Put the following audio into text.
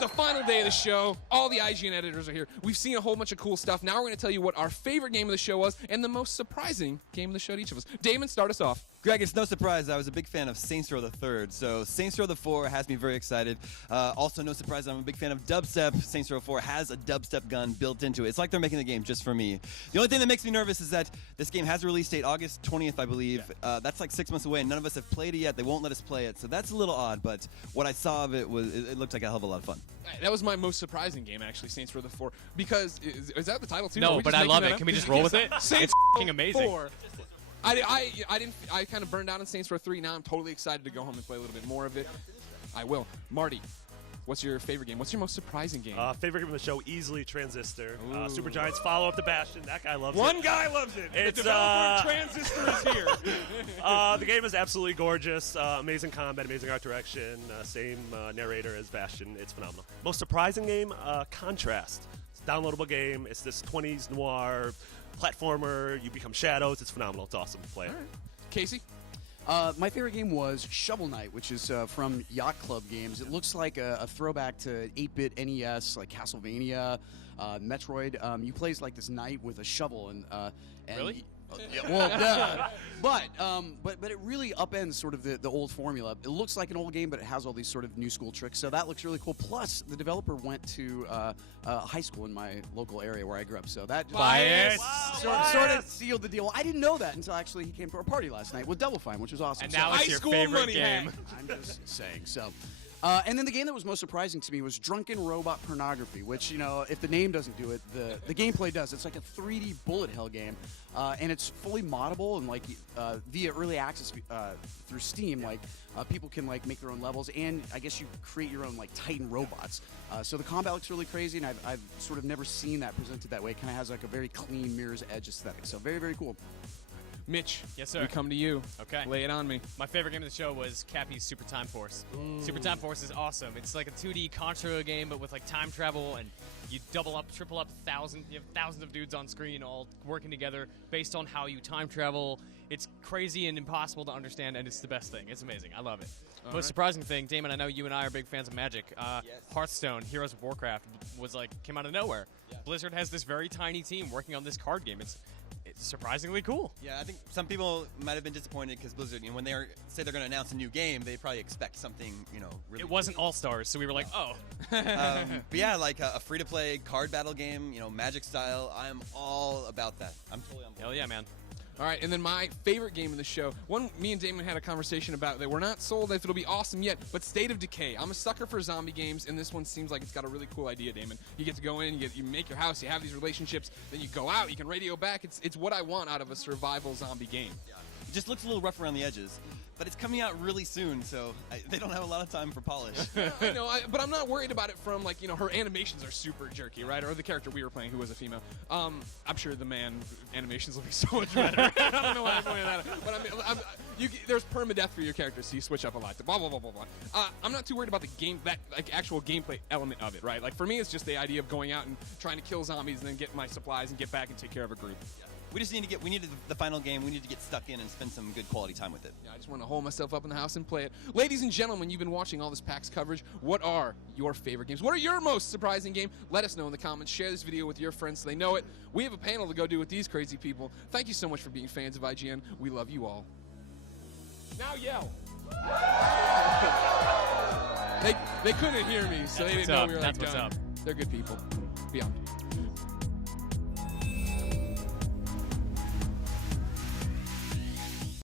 the final day of the show. All the IGN editors are here. We've seen a whole bunch of cool stuff. Now we're going to tell you what our favorite game of the show was and the most surprising game of the show to each of us. Damon, start us off. Greg, it's no surprise I was a big fan of Saints Row the Third, so Saints Row the 4 has me very excited. Also, no surprise I'm a big fan of dubstep. Saints Row 4 has a dubstep gun built into it. It's like they're making the game just for me. The only thing that makes me nervous is that this game has a release date, August 20th, I believe. Yeah. That's like 6 months away, and none of us have played it yet. They won't let us play it, so that's a little odd, but what I saw of it looked like a hell of a lot of fun. That was my most surprising game, actually, Saints Row the 4, because is that the title too? No, but I love it. Can we just roll with it? Saints It's f***ing amazing. 4. I kind of burned out on Saints Row 3. Now I'm totally excited to go home and play a little bit more of it. I will. Marty, what's your favorite game? What's your most surprising game? Favorite game of the show, easily Transistor. Supergiant's follow-up to Bastion. That guy loves it. One guy loves it. It's, the developer Transistor is here. The game is absolutely gorgeous. Amazing combat, amazing art direction. Same narrator as Bastion. It's phenomenal. Most surprising game, Contrast. It's a downloadable game. It's this 20s noir platformer. You become shadows. It's phenomenal. It's awesome. Play it. All right. Casey? My favorite game was Shovel Knight, which is from Yacht Club Games. It looks like a throwback to 8-bit NES, like Castlevania, Metroid. You play as like this knight with a shovel, and Really? Yeah, well, yeah. But it really upends sort of the old formula. It looks like an old game, but it has all these sort of new school tricks. So that looks really cool. Plus, the developer went to high school in my local area where I grew up. So that just sort of sealed the deal. I didn't know that until actually he came to our party last night with Double Fine, which was awesome. And now High it's your school favorite money game. hack. I'm just saying. So. And then the game that was most surprising to me was Drunken Robot Pornography, which, you know, if the name doesn't do it, the gameplay does. It's like a 3D bullet hell game, and it's fully moddable, and like via early access through Steam, like people can like make their own levels, and I guess you create your own like Titan robots. So the combat looks really crazy, and I've sort of never seen that presented that way. It kind of has like a very clean Mirror's Edge aesthetic. So very, very cool. Mitch. Yes, sir. We come to you. Okay. Lay it on me. My favorite game of the show was Cappy's Super Time Force. Super Time Force is awesome. It's like a 2D Contra game, but with like time travel, and you double up, triple up, you have thousands of dudes on screen all working together based on how you time travel. It's crazy and impossible to understand, and it's the best thing. It's amazing. I love it. Most surprising thing, Damon, I know you and I are big fans of Magic. Hearthstone, Heroes of Warcraft, came out of nowhere. Blizzard has this very tiny team working on this card game. It's surprisingly cool. Yeah, I think some people might have been disappointed because Blizzard, when they say they're going to announce a new game, they probably expect something, really. It wasn't All-Stars, so we were like, oh. But yeah, like a free-to-play card battle game, Magic style. I'm all about that. I'm totally on board. Hell yeah, man. All right, and then my favorite game of the show, one me and Damon had a conversation about that we're not sold if it'll be awesome yet, but State of Decay. I'm a sucker for zombie games, and this one seems like it's got a really cool idea, Damon. You get to go in, you make your house, you have these relationships, then you go out, you can radio back. It's what I want out of a survival zombie game. Yeah. It just looks a little rough around the edges, but it's coming out really soon, so they don't have a lot of time for polish. I know, but I'm not worried about it from, like, her animations are super jerky, right? Or the character we were playing, who was a female. I'm sure the man animations will be so much better. I don't know why I'm pointing that out. But I mean, there's permadeath for your character, so you switch up a lot. Blah, blah, blah, blah, blah. I'm not too worried about the game, that like actual gameplay element of it, right? Like, for me, it's just the idea of going out and trying to kill zombies and then get my supplies and get back and take care of a group. Yeah. We just need the final game. We need to get stuck in and spend some good quality time with it. Yeah, I just want to hole myself up in the house and play it. Ladies and gentlemen, you've been watching all this PAX coverage. What are your favorite games? What are your most surprising game? Let us know in the comments. Share this video with your friends so they know it. We have a panel to go do with these crazy people. Thank you so much for being fans of IGN. We love you all. Now yell. They couldn't hear me, so they didn't know we were like That's what's done. up. They're good people. Beyond.